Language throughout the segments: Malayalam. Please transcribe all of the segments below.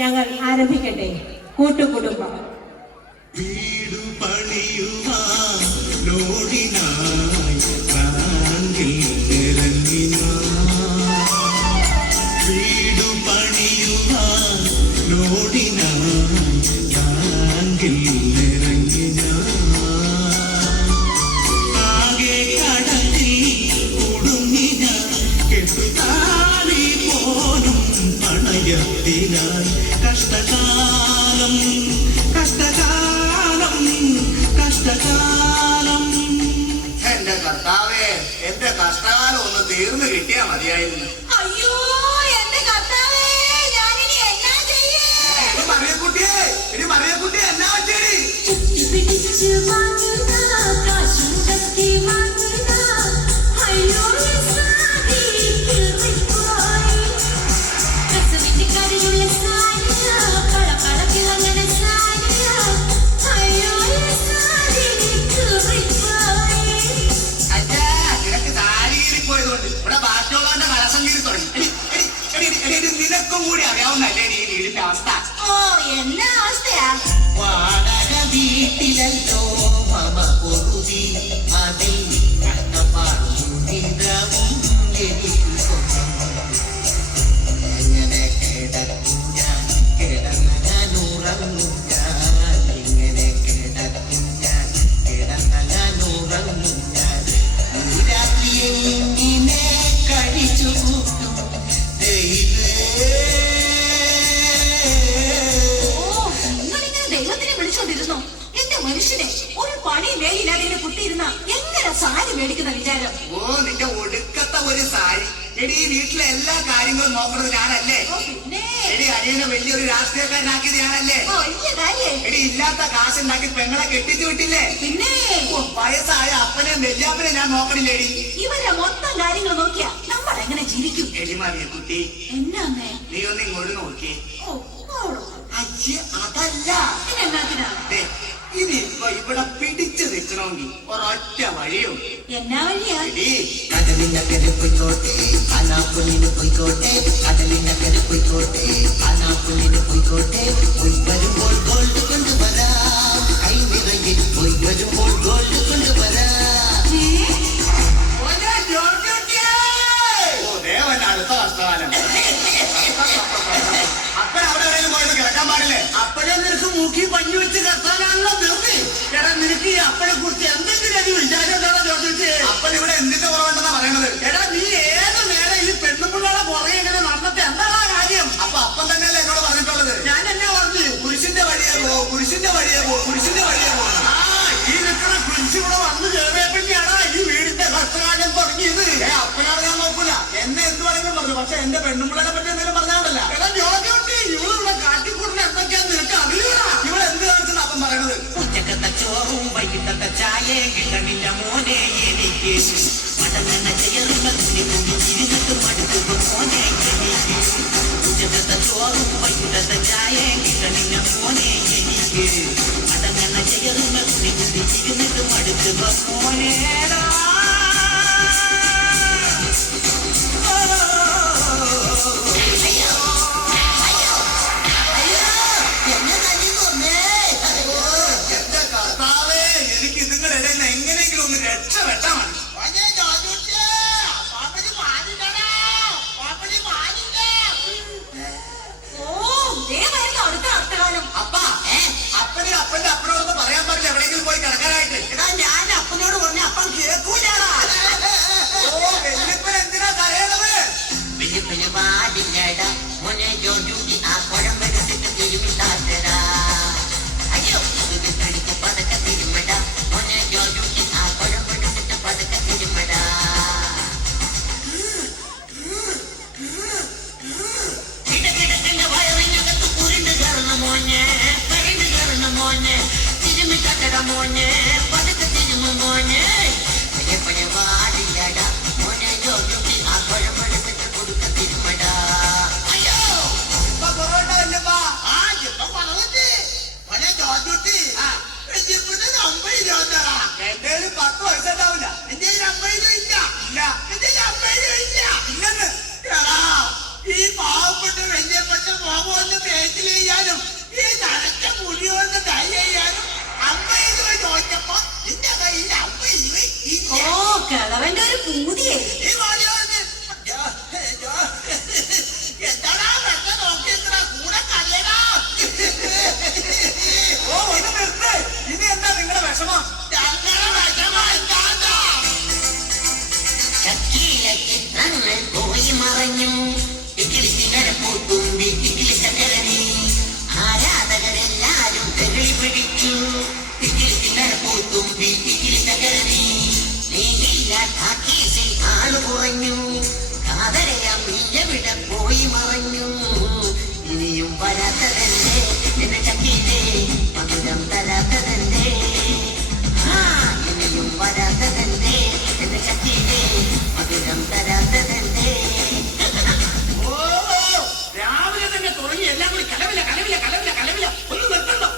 ഞങ്ങൾ ആരംഭിക്കട്ടെ. കൂട്ടുകുടുംബം. വീടു പണിയുവാൻ ലോടിനായി ബാങ്കിൽ ഇറങ്ങിനാൻ. വീടു പണിയുവാൻ ലോടിനായി ബാങ്കിൽ ഇറങ്ങിനാൻ. ആകെ കടത്തിൽ കുടുങ്ങിന കെട്ടുതാലി പോലും പണയത്തിനായി. കഷ്ടകാലം കഷ്ടകാലം കഷ്ടകാലം. എന്റെ കർത്താവേ, എന്റെ കഷ്ടകാലം ഒന്ന് തീർന്നു കിട്ടിയാ മതിയായിരുന്നു. അയ്യോ എന്റെ കർത്താവേ, ഞാനിനി എന്നാ ചെയ്യേ? മറിയക്കുട്ടിയെ, ഇനി മറിയക്കുട്ടി എന്നാ പറ്റേടി? പിടിച്ചു വാങ്ങുക, കാശും കത്തി വാങ്ങുക. അയ്യോ കസവിന്റെ കരയുള്ള സാരിയ, പളപളക്കിളങ്ങണ സാരിയ. അയ്യോ അച്ഛാ, നിനക്ക് താരിയിൽ പോയതുകൊണ്ട് ഇവിടെ ബാറ്റോളാന്റെ കളസംഗീതി തുടങ്ങി. നിനക്കും കൂടി അറിയാവുന്നല്ലേ ഈ വീടിന്റെ അവസ്ഥ? ഓ എന്നാ അവസ്ഥയാ? വാടക വീട്ടിലല്ലോ മമ പൊറുതി, അതിൽ കഷ്ടപ്പാടും എനിക്ക് സ്വന്തം. എങ്ങനെ കിടക്കും ഞാൻ, കിടന്ന ഞാൻ ഉറങ്ങും ഞാൻ. ഇങ്ങനെ കിടക്കും ഞാൻ, കിടന്ന ഞാൻ ഉറങ്ങും ഞാൻ. ഈ രാത്രി എങ്ങനെ കഴിച്ചു കൂട്ടും ദൈവേ. നിങ്ങളിങ്ങനെ ദൈവത്തിനെ വിളിച്ചോണ്ടിരുന്നോ? എന്റെ മനുഷ്യനെ ഒരു പണിയും വേലില്ലാതെ കുട്ടിയിരുന്ന എങ്ങനെ സാരി മേടിക്കുന്ന വിചാരം? ഓ, നിന്റെ ഒടുക്കത്തെ ഒരു സാരി. എടി, ഈ വീട്ടിലെ എല്ലാ കാര്യങ്ങളും നോക്കുന്നത് ഞാനല്ലേ? ഓ പിന്നെ എടി, അനിയനെ വലിയൊരു രാഷ്ട്രീയക്കാരനാക്കിയത് ഞാനല്ലേ? ഓ വലിയ കാര്യേ. എടി, ഇല്ലാത്ത കാശുണ്ടാക്കി പെങ്ങളെ കെട്ടിച്ചു വിട്ടില്ലേ? പിന്നെ ഓ, വയസ്സായ അപ്പനെയും വല്യാപ്പനെ ഞാൻ നോക്കണില്ലേടി? ഇവരെ മൊത്തം കാര്യങ്ങൾ നോക്കിയാ നമ്മൾ എങ്ങനെ ജീവിക്കും? എടി മറിയക്കുട്ടി, എന്നാന്നേ? നീ ഒന്ന് ഇങ്ങോട്ട് നോക്കി. ഓ ഓളോ. അയ്യേ, അതല്ല. എന്നാത്തിനാ? ദേ, ഇനിയിപ്പോ ഇവിടെ പിടിച്ചു നിൽക്കണമെങ്കിൽ ഒരൊറ്റ വഴിയോ. എന്നാ വഴിയാ? എടി, കടലിനക്കരെ പോയിക്കോട്ടെ, കാനാപ്പുള്ളിന് പോയിക്കോട്ടെ. കടലിനക്കരെ പോയിക്കോട്ടെ, കാനാപ്പുള്ളിന് പോയിക്കോട്ടെ. പോയി വരുമ്പോൾ ഗോൾഡ് കൊണ്ടുവരാം, കൈ നിറയെ പോയി വരുമ്പോൾ ഗോൾഡ് കൊണ്ടുവരാം. ഓനെ ജോർജുട്ടിയേ! ഓ, ദേവൻ അടുത്ത കഷ്ടകാലം. അപ്പൻ അവിടെ എവിടെയും പോയത് കിടക്കാൻ പാടില്ലേ? അപ്പഴേ നിനക്ക് മൂക്കി പഞ്ഞു വെച്ച് കത്താനാണല്ലോ നിർത്തി. എടാ, നിനക്ക് ഈ അപ്പനെ കുറിച്ച് എന്തെങ്കിലും ഒരു വിചാരം എന്താണോ ജോർജുട്ടി? അപ്പൻ ഇവിടെ എന്തിന്റെ കുറവുണ്ടെന്നാ പറയണത്? എടാ, നീ ഏത് നേരം ഈ പെണ്ണുപിള്ളയുടെ പുറകെ ഇങ്ങനെ നടന്നിട്ട് എന്താണ് ആ കാര്യം? അപ്പൊ അപ്പൻ തന്നെയല്ലേ എന്നോട് പറഞ്ഞിട്ടുള്ളത്? ഞാൻ എന്നെ പറഞ്ഞു, കുരിശിന്റെ വഴിയെ പോ, കുരിശിന്റെ വഴിയെ പോ, കുരിശിന്റെ വഴിയെ പോ. ആ, ഈ നിൽക്കുന്ന കുരിശ് ഇവിടെ വന്ന് കയറിയപ്പോഴാണ് ഈ വീടിന്റെ കഷ്ടകാലം തുടങ്ങിയത്. അപ്പനോട് ഞാൻ നോക്കൂല, എന്നെ എന്ത് വേണമെങ്കിലും പറഞ്ഞു. പക്ഷെ എന്റെ പെണ്ണുമ്പിള്ളനെ പറ്റി എന്തെങ്കിലും പറഞ്ഞാണ്ടല്ല. എടാ ജോർജുട്ടി, ഇവളിവിടെ കാട്ടിക്കൂടുന്ന എന്തൊക്കെയാന്ന് നിനക്ക് അറിയില്ല. ഇവിടെ എന്ത് കാണിച്ചെന്ന് അപ്പം പറയണത്? ഉച്ചക്കത്തെ ചോറും വൈകിട്ടത്തെ ചായയും കിട്ടണില്ല മോനെ എനിക്ക്. മടങ്ങന ചേർന്ന തുണി ഇരുന്നിട്ട് മടുക്കുക മോനെ എനിക്ക്. ഉച്ചക്കത്തെ ചോറും വൈകിട്ടത്തെ ചായയും കിട്ടണില്ല മോനെ എനിക്ക്. മടങ്ങന ചേർന്ന തുണി ഇരുന്നിട്ട് മടുക്കുക മോനേടാ. എന്റെ കർത്താവേ, എനിക്ക് നിങ്ങളുടെ ഇടയിൽ നിന്ന് എങ്ങനെയെങ്കിലും ഒന്ന് രക്ഷപ്പെട്ടാൽ മതി. ഓ ദേ വരുന്ന അടുത്ത കഷ്ടകാലം. അപ്പാ, അപ്പനെ അപ്പന്റെ അപ്പനോടൊന്ന് പറയാൻ പാടില്ല എവിടെയെങ്കിലും പോയി കിടക്കാനായിട്ട്. എടാ, ഞാൻ അപ്പനോട് പറഞ്ഞ അപ്പം കേൾക്കൂലാടാ. ഓ, വല്യപ്പൻ എന്തിനാ കരയണത്? വെളുപ്പിന് പാടില്ലടാ മോനെ ജോജുട്ടി, ആ കുഴമ്പെടുത്തിട്ട് തിരുമിട്ടാത്തടാ. അയ്യോ, ഇത് കടിച്ച് പതക്കെ തിരുമടാ മോനെ ജോജുട്ടി, ആ കുഴമ്പെടുത്തിട്ട് പതക്കെ തിരുമടാ. കിടക്കിടക്കിന്റെ വയറിനകത്ത് ഉരുണ്ട് കയറുന്ന മോനെ, പെരണ്ട് കയറുന്ന മോനെ, തിരുമിട്ടാത്തട മോനെ, പതക്കെ തിരുമ മോനെ. വെളുപ്പിന് പാടില്ലടാ മോനെ ജോജുട്ടി, ആ കുഴമ്പെടുത്തിട്ട് കൊടുക്ക തിരുമടാ. അയ്യോ, ഇപ്പൊ കുറവുണ്ടോ വല്യപ്പാ? ആ ഇപ്പൊ പറഞ്ഞേ മോനെ ജോജുട്ടി. ആ, ഇവിടെ 50 രൂപ. എന്റെ കയ്യില് 10 പൈസ ഉണ്ടാവില്ല. എന്റെ 50 രൂപ ഇല്ല. ഇല്ല, എന്റെ 50 രൂപ ഇല്ല. ഇല്ലെന്ന്. എടാ, ഈ ഈ പാവപ്പെട്ട വല്യപ്പച്ച മോഹമൊന്ന് പേച്ചിൽ ചെയ്യാനും ഈ നനച്ച മുടി കൊണ്ട് ഡൈ ചെയ്യാനും 50 രൂപ ചോദിച്ചപ്പോ എന്റെ കയ്യിൽ 50 രൂപ ഓ കിളവന്റെ ഒരു പൂതിയെ ഈ വാലിയോന്ന് എന്താടാ വെച്ച നോക്കിയെത്ര കൂടെ കല്ലടാ. ഓ ഒന്ന് നിർത്ത്. ഇനി എന്താ നിങ്ങളുടെ വിഷമം? ഞങ്ങളുടെ വിഷമം എന്താ? ചക്കിയിലെ ചിത്രങ്ങൾ പോയി മറഞ്ഞു പൂത്തുമ്പി ചക്കരണി ആരാധകരെല്ലാരും തെകളി പിടിച്ചു പൂത്തുമ്പി ചക്കരണി നീയില്ല ടാക്കീസിൽ ആള് കുറഞ്ഞു കാതരയാം എവിടെ പോയി മറഞ്ഞു ഇനിയും വരാത്തതല്ലേ എന്റെ ചക്കിയിലെ മധുരം തരാത്തതല്ലേ ഇനിയും വരാത്തതല്ലേ എന്റെ ചക്കിയിലെ മധുരം തരാത്തതല്ലേ. ഓ രാവിലെ തന്നെ തുടങ്ങി എല്ലാം കൂടി കലവില കലവില കലവില കലവില. ഒന്ന് നിർത്തണ്ടോ?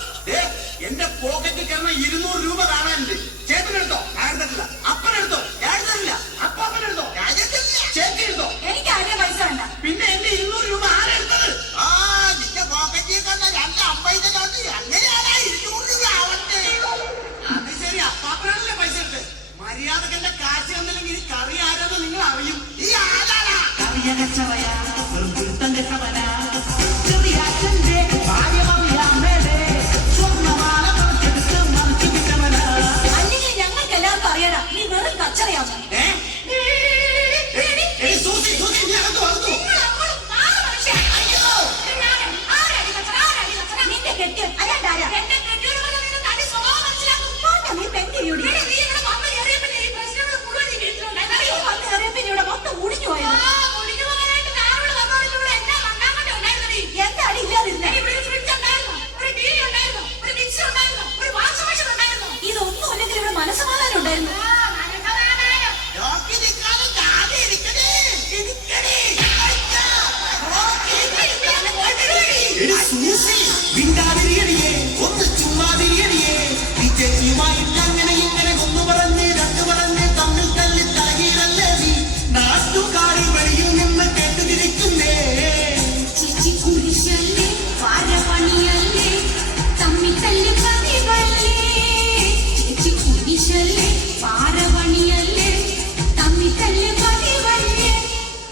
എന്റെ പോക്കറ്റിൽ കിടന്ന 200 രൂപ കാണാനുണ്ട്. ചേട്ടനെടുത്തോ? ഞാൻ എടുത്തിട്ടില്ല. അപ്പനെടുത്തോ? ഞാൻ എടുത്തിട്ടില്ല. അപ്പാപ്പനെടുത്തോ? ഞാൻ ചെന്നില്ല. ചേച്ചി എടുത്തോ? എനിക്ക് ആരുടെ പൈസ വേണ്ട. പിന്നെ എന്റെ 200 രൂപ ആരെടുത്തത്? ആ നിന്റെ പോക്കറ്റിൽ കണ്ട 250 നോട്ട് എങ്ങനെയാണ് 200 രൂപ ആവട്ടെ? അത് ശരി, അപ്പാപ്പനാണല്ലേ പൈസ എടുത്ത്. മര്യാദക്ക് എന്റെ കാശ് തന്നില്ലെങ്കിൽ ഈ കറി ആരാന്ന് നിങ്ങൾ അറിയും. ഈ ആളാണ് അല്ലെങ്കിൽ ഞങ്ങൾക്ക് എല്ലാവർക്കും അറിയണം നീ വെറും കച്ചറയാന്ന്. സൂസി സൂസി നീ അകത്ത് വന്നു. നിന്റെ കെട്ടിയൻ അയാണ്ടാരാ? നീ പെണ്ണിരിയോടി. പിന്നെ ഇവിടെ മൊത്തം മുടിഞ്ഞു പോയത് എന്താണ് ഇല്ലാതിരുന്നത്? ഇതൊന്നും അല്ലെങ്കിൽ ഇവിടെ മനസ്സമാധാനം ഉണ്ടായിരുന്നു. നോക്കി നിൽക്കാതെ ജാതി ഇരിക്കണേ ഇരിക്കണേ. എടി സൂസി, മിണ്ടാതിരിയടിയേ, ഒന്ന് ചുമ്മാതിരിയടിയേ. ഈ ചേച്ചിയുമായിട്ട് അങ്ങനെ ഇങ്ങനെ ഒന്ന് പറഞ്ഞ് രണ്ട് പറഞ്ഞ് തമ്മിൽ തല്ലി തലകീഴല്ലേ നീ. നാട്ടുകാരി വഴിയിൽ നിന്ന് കേട്ടുതിരിക്കുന്നേ. ചേച്ചി കുരിശല്ലേ പാരപണിയല്ലേ തമ്മി തല്ലി പതിവല്ലേ ചേച്ചി കുരിശല്ലേ പാരപണിയല്ലേ തമ്മി തല്ലി പതിവല്ലേ.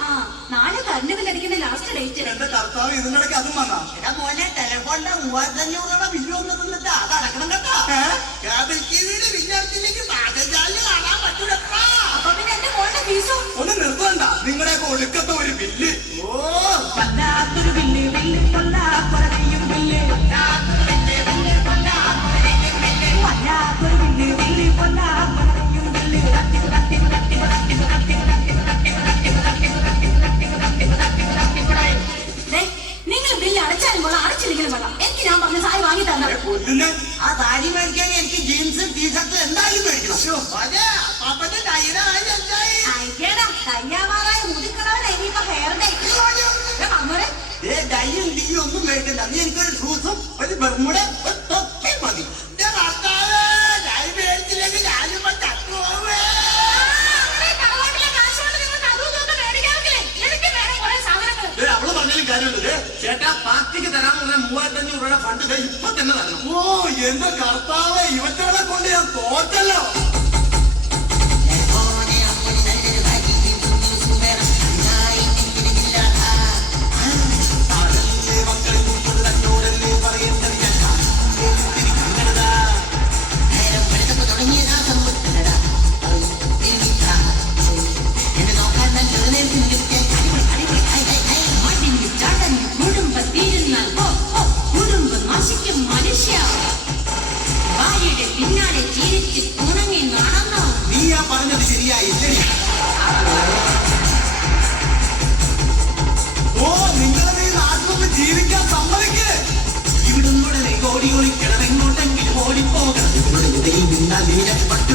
ആ നാളെ കറണ്ട് ബില്ലടിക്കുന്ന ലാസ്റ്റ് ഡേറ്റ്. എന്റെ കർത്താവ് ഇതിനിടയ്ക്ക് അതും വന്നാ. എടാ മോനെ ടെലിഫോണിന്റെ 3500 രൂപ ബില്ല് വന്നു തന്നിട്ട് അത് അടക്കണം കേട്ടോ. കേബിൾ ടിവിയുടെ ബില്ലടിച്ചില്ലെങ്കിൽ പാചകജാലിൽ കാണാൻ പറ്റൂലപ്പാ. അപ്പൊ പിന്നെ എന്റെ മോളുടെ ഫീസോ? ഒന്ന് നിർത്തണ്ട നിങ്ങളുടെയൊക്കെ ഒടുക്കത്തെ ഒരു ബില്ല്. ഓ വല്ലാത്തൊരു ബില്ല് ബില്ല് കൊല്ലാക്കൊരയും ബില്ല് വല്ലാത്തൊരു ബില്ല് ബില്ല് കൊല്ലാക്കൊരയും ബില്ല് തട്ടി തട്ടി തട്ടി തട്ടി തട്ടി നിങ്ങൾ ബില്ല് അടച്ചാലും കൊള്ളാം അടച്ചില്ലെങ്കിലും കൊള്ളാം. എനിക്ക് ഞാൻ പറഞ്ഞ സാരി വാങ്ങി തരണം. കൊല്ലുന്ന ആ താടി മേടിക്കാൻ എനിക്ക് ജീൻസും ടീഷർട്ടും എന്തായാലും മേടിക്കണം. അതെ പാപ്പന്റെ ടൈയുടെ കാര്യം എന്തായി? അയക്കേടാ കയ്യാവാറായ മുതിക്കളവനെ ഇനിയിപ്പോ ഹെയർ ഡേ വന്നോരെ. ഡൈയും ടീയും ഒന്നും മേടിക്കണ്ട. നീ എനിക്കൊരു ഷൂസും ഒരു ബർമുട ഒരു തൊപ്പി മതി. എന്റെ ഭർത്താവ് ഡൈ മേടിച്ചില്ലെങ്കിൽ ഞാനും തട്ടുപോവേ. അവള് പറഞ്ഞാലും കാര്യമുണ്ട്. ചേട്ടാ പാർട്ടിക്ക് തരാമെന്ന് പറഞ്ഞ 3500 രൂപയുടെ ഫണ്ട് ഇപ്പൊ തന്നെ തരണം. ഓ എന്റെ കർത്താവ്, ഇവറ്റകളെ കൊണ്ട് ഞാൻ തോറ്റല്ലോ. പിന്നാലെ ചിരിച്ച് ഉണങ്ങി നടന്നോ. നീ ആ പറഞ്ഞത് ശരിയായില്ലേ? ഓ നിങ്ങളെ ഈ നാട്ടിലൊന്ന് ജീവിക്കാൻ സമ്മതിക്കേ. ഇവിടുന്നുടനെ ഓടി ഒളിക്കണം, എങ്ങോട്ടെങ്കിലും ഓടിപ്പോകണം. ഇവിടെ നിന്നാൽ നീ പട്ടു